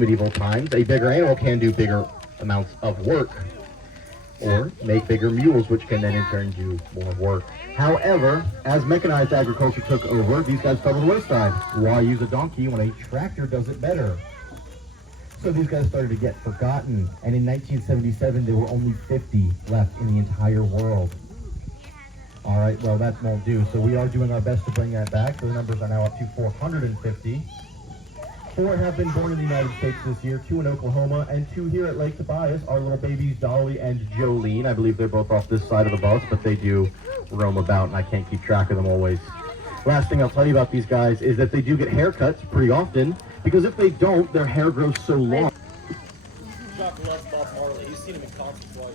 medieval times, a bigger animal can do bigger amounts of work or make bigger mules, which can then in turn do more work. However, as mechanized agriculture took over, these guys fell to the wayside. Why use a donkey when a tractor does it better? So these guys started to get forgotten, and in 1977 there were only 50 left in the entire world. All right, well that won't do, so we are doing our best to bring that back. So the numbers are now up to 450. 4 have been born in the United States this year, 2 in Oklahoma, and 2 here at Lake Tobias. Our little babies, Dolly and Jolene. I believe they're both off this side of the bus, but they do roam about, and I can't keep track of them always. Last thing I'll tell you about these guys is that they do get haircuts pretty often, because if they don't, their hair grows so long. Chuck loves Bob Marley. He's seen him in concert twice.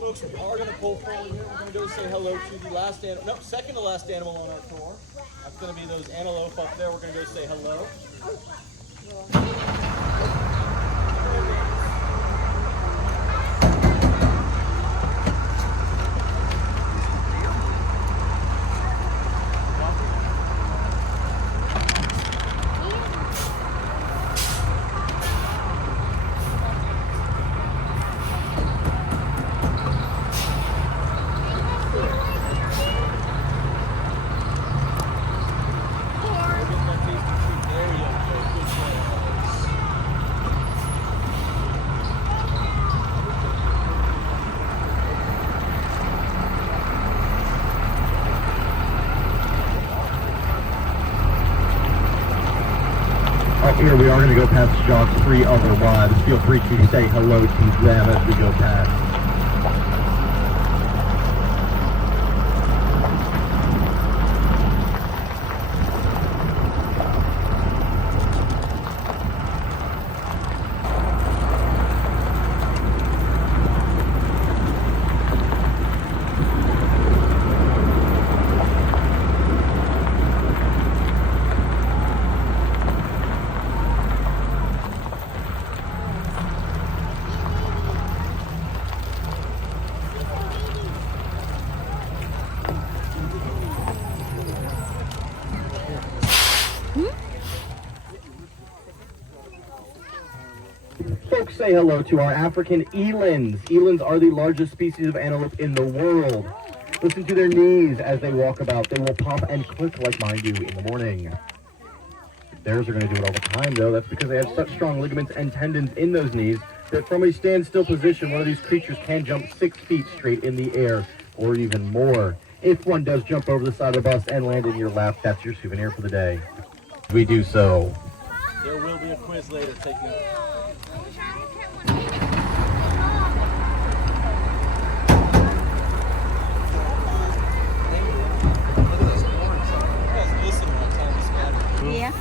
Folks, we are going to pull forward here. We're going to go say hello to the last animal. Nope, second to last animal on our tour. That's going to be those antelope up there. We're going to go say hello. Up here we are going to go past Jock's 3 other wives. Feel free to say hello to them as we go past. Folks, say hello to our African elands. Elands are the largest species of antelope in the world. Listen to their knees as they walk about. They will pop and click like mine do in the morning. Theirs are going to do it all the time, though. That's because they have such strong ligaments and tendons in those knees that from a standstill position, one of these creatures can jump 6 feet straight in the air, or even more. If one does jump over the side of the bus and land in your lap, that's your souvenir for the day. We do so. There will be a quiz later. Take note. Yeah.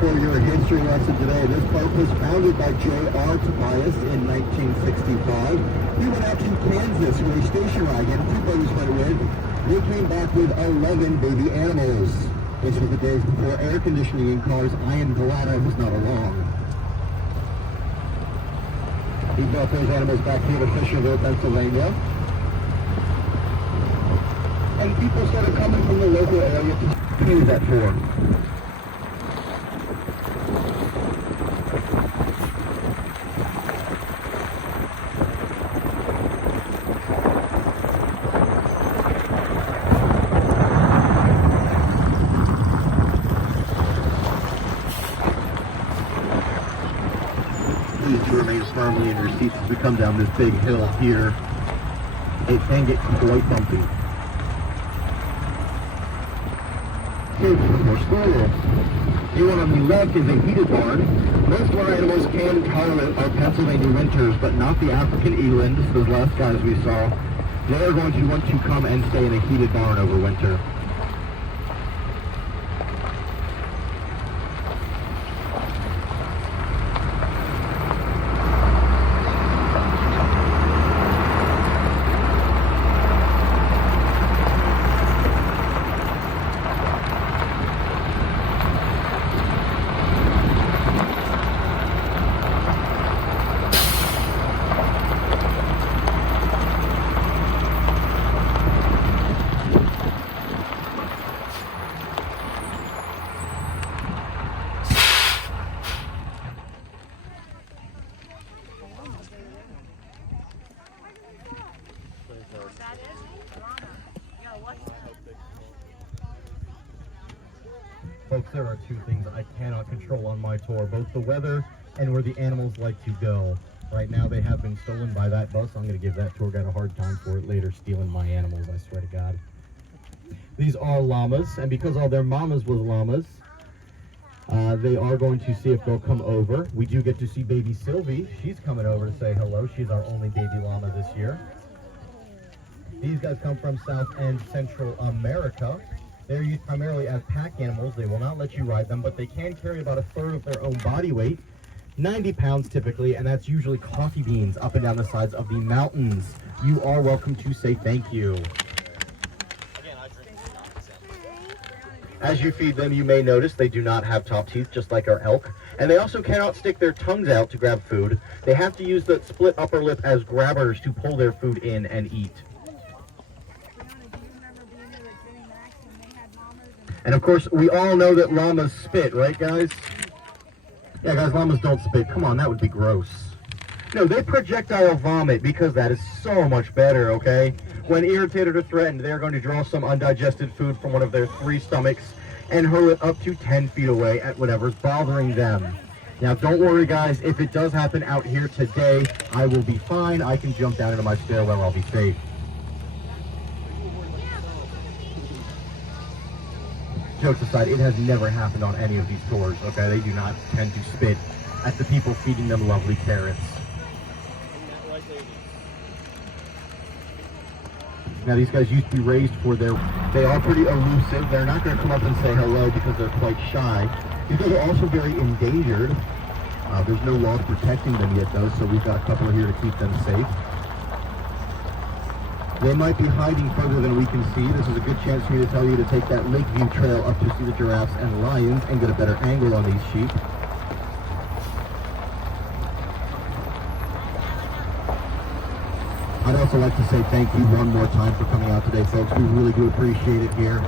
For your history lesson today, this boat was founded by J.R. Tobias in 1965. He went out to Kansas with a station wagon, 2 boats went with. They came back with 11 baby animals. This was the days before air conditioning in cars. I am glad I was not along. He brought those animals back here to Fisherville, Pennsylvania. And people started coming from the local area to pay that for. Please to remain firmly in your seats as we come down this big hill here. It can get quite bumpy. Here's more school. The one on the left is a heated barn. Most of our animals can tolerate our Pennsylvania winters, but not the African elands, those last guys we saw. They are going to want to come and stay in a heated barn over winter. Folks, there are two things I cannot control on my tour, both the weather and where the animals like to go. Right now they have been stolen by that bus. I'm going to give that tour guide a hard time for it later, stealing my animals, I swear to God. These are llamas, and because all their mamas was llamas, they are going to see if they'll come over. We do get to see baby Sylvie. She's coming over to say hello. She's our only baby llama this year. These guys come from South and Central America. They're used primarily as pack animals. They will not let you ride them, but they can carry about 1/3 of their own body weight, 90 pounds typically, and that's usually coffee beans up and down the sides of the mountains. You are welcome to say thank you. As you feed them, you may notice they do not have top teeth, just like our elk, and they also cannot stick their tongues out to grab food. They have to use the split upper lip as grabbers to pull their food in and eat. And of course, we all know that llamas spit, right guys? Yeah guys, llamas don't spit. Come on, that would be gross. No, they projectile vomit because that is so much better, okay? When irritated or threatened, they're going to draw some undigested food from one of their 3 stomachs and hurl it up to 10 feet away at whatever's bothering them. Now don't worry guys, if it does happen out here today, I will be fine. I can jump down into my stairwell, I'll be safe. Jokes aside, it has never happened on any of these tours, okay? They do not tend to spit at the people feeding them lovely carrots. Now these guys used to be raised for they are pretty elusive. They're not going to come up and say hello because they're quite shy. These guys are also very endangered. There's no laws protecting them yet though, so we've got a couple here to keep them safe. They might be hiding further than we can see. This is a good chance for me to tell you to take that Lakeview Trail up to see the giraffes and lions and get a better angle on these sheep. I'd also like to say thank you one more time for coming out today, folks. We really do appreciate it here.